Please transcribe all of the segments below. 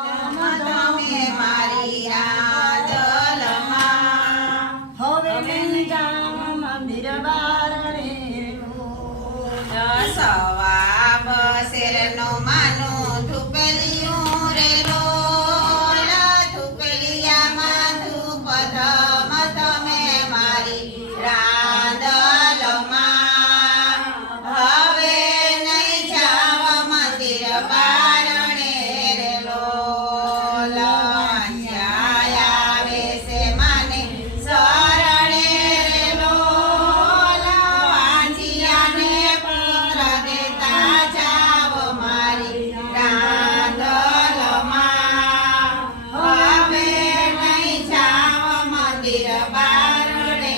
તમે મારી રાંદલમાં હવે મંદિર બારણે સવા બસેરનો માનું ધૂપેલિયું રે લોલ ધૂપેલિયામાં ધૂપ ધમ તમે મારી રાંદલમાં હવે નહીં જાવ મંદિર બારણે રે લોલ આવે છે માને શરણે રે લોલ વાંચિયાને પુત્ર દેતા જાવ મારી રાંદલમાં હવે નહીં જાવ મંદિર બારણે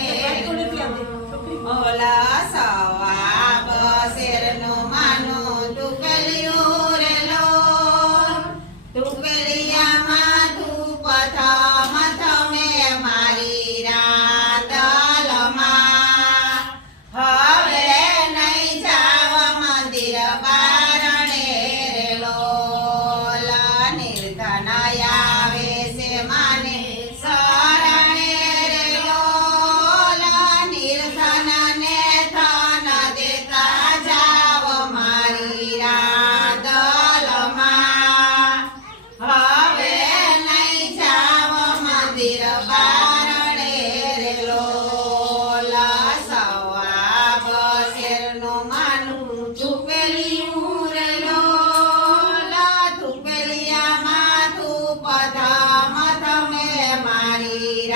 ઓલા સવા બસેરનું માનું ધૂપેલિયું રે લોલ ધૂપેલિયામાં ધૂપ ધમ તમે મારી રાંદલમાં હવે નહીં જાવ મંદિર બારણે રે લોલ નિર્ધન આવે છે માને શરણે રે લોલ નિર્ધનને ધન દેતા જાવ મારી રાંદલમાં હવે નહીં જાવ મંદિર બારણે રે લોલ સવા બસેરનું માનું ધૂપેલિયું રે લોલ ધૂપેલિયામાં ધૂપ ધમ તમે મારી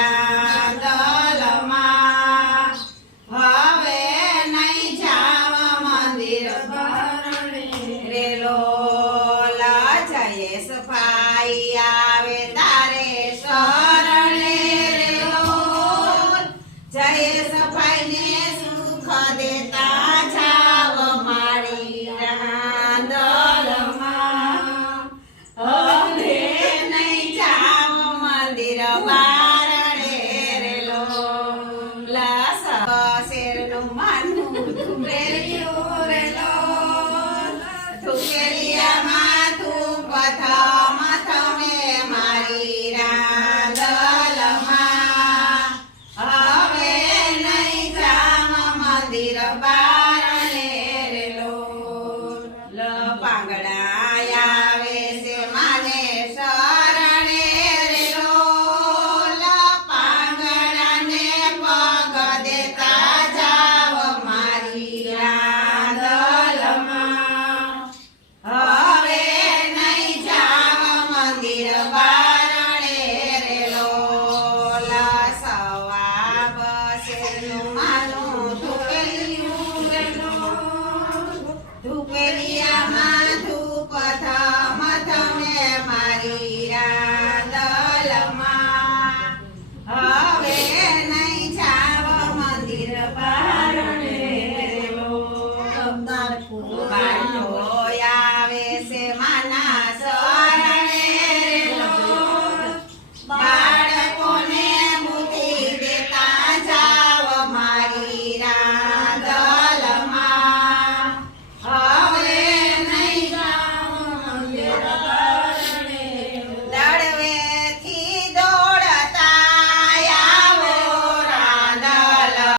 રાંદલમાં હવે નહીં જાવ મંદિર બારણે રે લોલ જયેશ ભાઈ આવે તારે શરણે રે લોલ જયેશ ભાઈને સુખ દેતા જાવ મારી રાંદલમાં હવે નહીં જાવ મંદિર બારણે રે લોલ શેરનું માનું ધૂપેલિયું રે લોલ ધૂપેલિયામાં ધૂપ ધમ તમે મારી રાંદલમાં હવે નહીં જાવ મંદિર બારણે રે લોલ પાંગડા આવે છે માને શરણે રે લોલ પાંગડાને પગ દેતા જાવ મારી રાંદલમાં હવે નહીં જાવ મંદિર બારણે રે લોલ સવા બસેરનું માનું ધૂપેલિયું રે લોલ ધૂપેલિયામાં ધૂપ ધમ તમે મારી રાંદલમાં હવે નહીં જાવ મંદિર બારણે રે લોલ